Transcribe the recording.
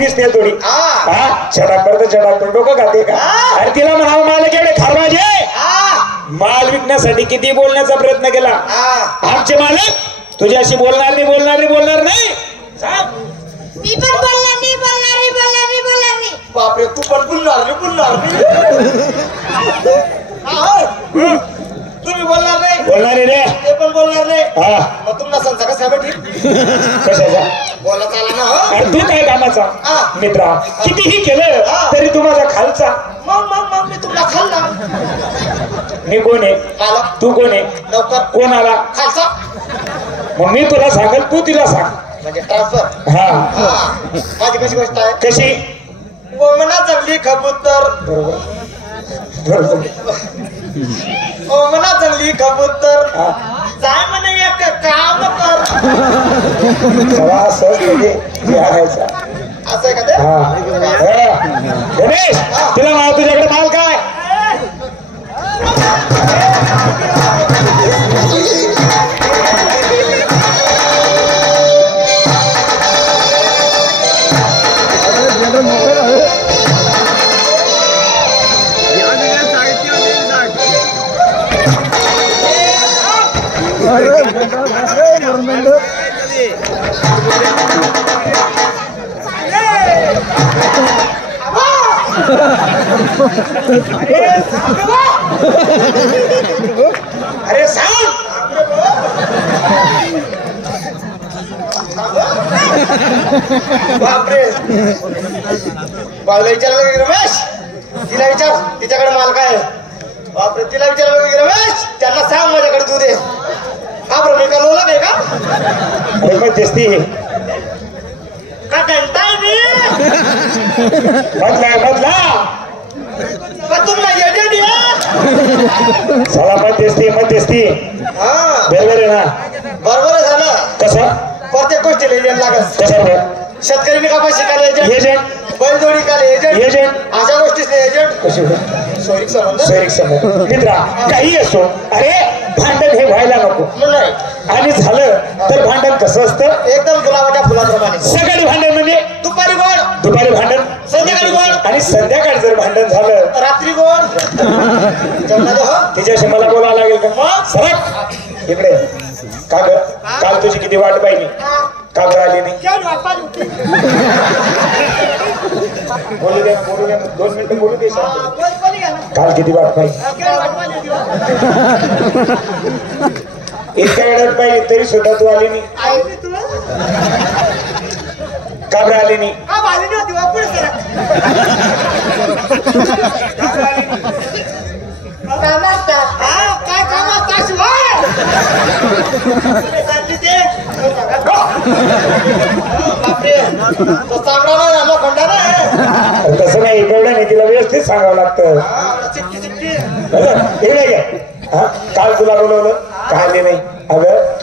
दिसते थोडी छटाक पडतो डोकं खाते का? अरे तिला म्हणावं मालक एवढे खारवाजे माल विकण्यासाठी किती बोलण्याचा प्रयत्न केला. आमचे मालक तुझ्याशी बोलणार नाही मी पण बोलणार नाही. बापरे तू पण बोलणार तुम्ही बोलणार नाही रे ते पण बोलणार नाही. हा मग तुम्हाला संसा कसा भेटेल कशाचा बोला चाला ना. अरे तू काय कामाचा मित्रा कितीही केलं तरी तू माझा खालचा. मग मी तुला खाल्ला. मी कोण आहे मालक तू कोण आहे नौकर कोण आला खालचा मग मी तुला सांगेल तू तिला सांग. म्हणजे ट्रान्सफर. हा माझी कशी गोष्ट आहे कशी ओमना जंगली कबूतर ओमना जंगली कबूतर जाय म्हणे एक काम कर. असं असं आहे का ते गणेश तुला माल तुझ्याकडे माल काय अरे सांग बापरे बाळला विचारलं की रमेश तिला विचार तिच्याकडे माल काय बापरे तिला विचारलं की रमेश त्यांना सांग माझ्याकडे तू दे. हा बरं मी का लोला नाही का दिसती का घंटाय मी बदला तुम्हाला एजंट सला मध्यस्थी हा बरोबर आहे ना बरोबर आहे झालं कसं प्रत्येक गोष्टीला एजंट लागत. कसं शेतकरी कापा शिकायला एजंट बैलजोडी काले एजंट अशा गोष्टीच एजंट कशी सोयीक संबंध मित्रा काही असो अरे भांडण हे व्हायला नको नाही आणि झालं तर भांडण कसं असतं एकदम गुलाबाच्या फुलाप्रमाणे. सकाळी भांडण म्हणजे दुपारी गोड दुपारी भांडण संध्याकाळी गोड आणि संध्याकाळी जर भांडण झालं रात्री गोड तिच्याशी मला बोलावं लागेल का सरक इकडे काल तुझी किती वाट पाहिली का आली नाही बोलू दे 2 मिनिटं बोलू दे काल किती वाट पाहिजे इतक्या वेळात पाहिजे तरी सुद्धा तू आली नाही का बरं आली नाही काय काम तसं नाही एवढं नाही तिला व्यवस्थित सांगावं लागतं. काल तुला बोलवलं का आली नाही अगं